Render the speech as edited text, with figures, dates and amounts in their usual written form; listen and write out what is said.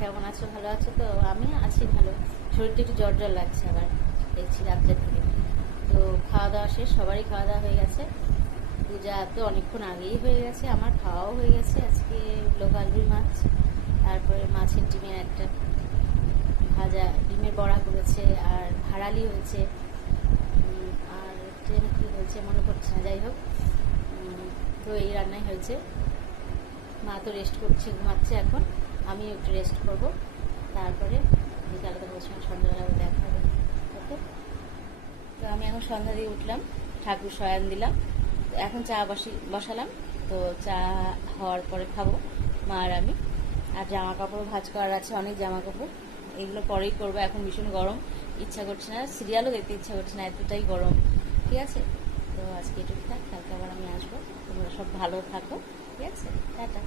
কেমন আছো? ভালো আছো তো? আমি আছি ভালো। শরীরটা একটু জ্বর জ্বর লাগছে আবার, দেখছি রাত্রে থেকে। তো খাওয়া দাওয়া শেষ, সবারই খাওয়া দাওয়া হয়ে গেছে। পূজা তো অনেকক্ষণ আগেই হয়ে গেছে, আমার খাওয়াও হয়ে গেছে। আজকে লোকাল রুই মাছ, তারপরে মাছের ডিমের একটা ভাজা, ডিমের বড়া করেছে, আর ভাড়ালি হয়েছে, আর ট্রেন কী হয়েছে মনে পড়ছে না, যাই হোক। তো এই রান্নাই হয়েছে। মা তো রেস্ট করছে, ঘুমাচ্ছে এখন, আমি একটু রেস্ট করব, তারপরে বিকালে তো বলছি সন্ধ্যাবেলা দেখা হবে। ওকে, তো আমি এখন সন্ধ্যা দিয়ে উঠলাম, ঠাকুর শয়ান দিলাম, তো এখন চা বসালাম। তো চা হওয়ার পরে খাবো মা আর আমি। আর জামা কাপড় ভাঁজ করার আছে, অনেক জামা কাপড়, এগুলো পরেই করবো। এখন ভীষণ গরম, ইচ্ছা করছে না, সিরিয়ালও দেখতে ইচ্ছা করছে না, এতটাই গরম। ঠিক আছে, তো আজকে এটুকু থাক, কালকে আবার আমি আসবো। তোমরা সব ভালো থাকো, ঠিক আছে, টাটা।